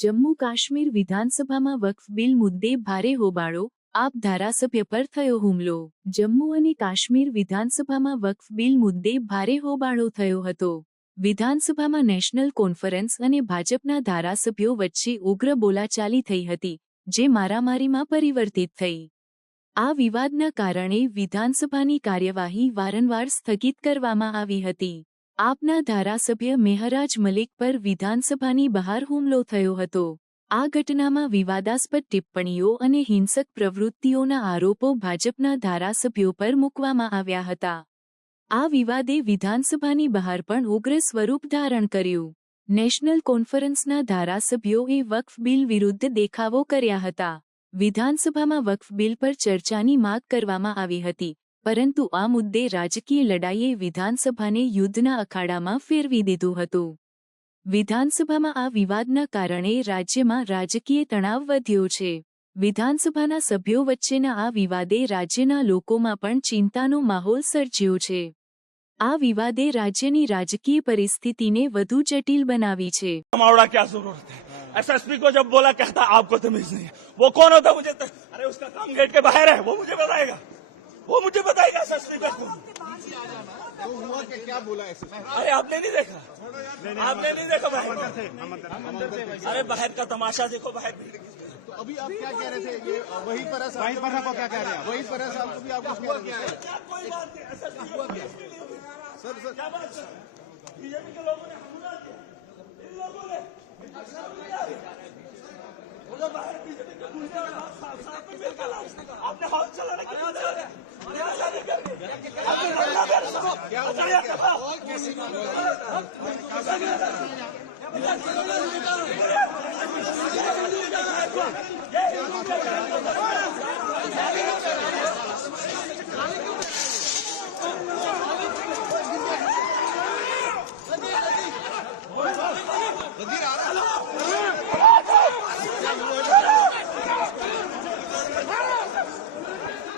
જમ્મુ કાશ્મીર વિધાનસભામાં વક્ફ બિલ મુદ્દે ભારે હોબાળો, આપ ધારાસભ્ય પર થયો હુમલો. જમ્મુ અને કાશ્મીર વિધાનસભામાં વક્ફ બિલ મુદ્દે ભારે હોબાળો થયો હતો. વિધાનસભામાં નેશનલ કોન્ફરન્સ અને ભાજપના ધારાસભ્યો વચ્ચે ઉગ્ર બોલાચાલી થઈ હતી, જે મારામારીમાં પરિવર્તિત થઈ. આ વિવાદના કારણે વિધાનસભાની કાર્યવાહી વારંવાર સ્થગિત કરવામાં આવી હતી. આપના ધારાસભ્ય મેહરાજ મલિક પર વિધાનસભાની બહાર હુમલો થયો હતો. આ ઘટનામાં વિવાદાસ્પદ ટિપ્પણીઓ અને હિંસક પ્રવૃત્તિઓના આરોપો ભાજપના ધારાસભ્યો પર મૂકવામાં આવ્યા હતા. આ વિવાદે વિધાનસભાની બહાર પણ ઉગ્ર સ્વરૂપ ધારણ કર્યું. નેશનલ કોન્ફરન્સના ધારાસભ્યોએ વક્ફ બિલ વિરુદ્ધ દેખાવો કર્યા હતા. વિધાનસભામાં વક્ફ બિલ પર ચર્ચાની માગ કરવામાં આવી હતી. પરંતુ આ મુદ્દે રાજકીય લડાઈએ વિધાનસભાને યુદ્ધના અખાડામાં ફેરવી દીધું હતું વિધાનસભામાં આ વિવાદના કારણે રાજ્યમાં રાજકીય તણાવ વધ્યો છે વિધાનસભાના સભ્યો વચ્ચેના આ વિવાદે રાજ્યના લોકોમાં પણ ચિંતાનો માહોલ સર્જ્યો છે આ વિવાદે રાજ્યની રાજકીય પરિસ્થિતિને વધુ જટિલ બનાવી છે मावड़ा क्या जरूरत है एसएसपी को जब बोला कहता आपको तमीज नहीं है वो कौन होता मुझे त... अरे उसका काम गेट के बाहर है वो मुझे बताएगा वो मुझे बताएगा एसएसपी का तो हुआ कि क्या बोला ऐसे? अरे आपने नहीं देखा? आपने नहीं देखा बाहर अरे बाहर का तमाशा देखो बाहर है। तो अभी आप क्या कह रहे थे? ये वही पर वही पर को क्या कह रहे हैं वही पर है भी आप कुछ कह रहे क्या हुई। Sir sir. क्या बात कर बीजेपी के लोगों ने हमला किया। इन लोगों ने Yeah.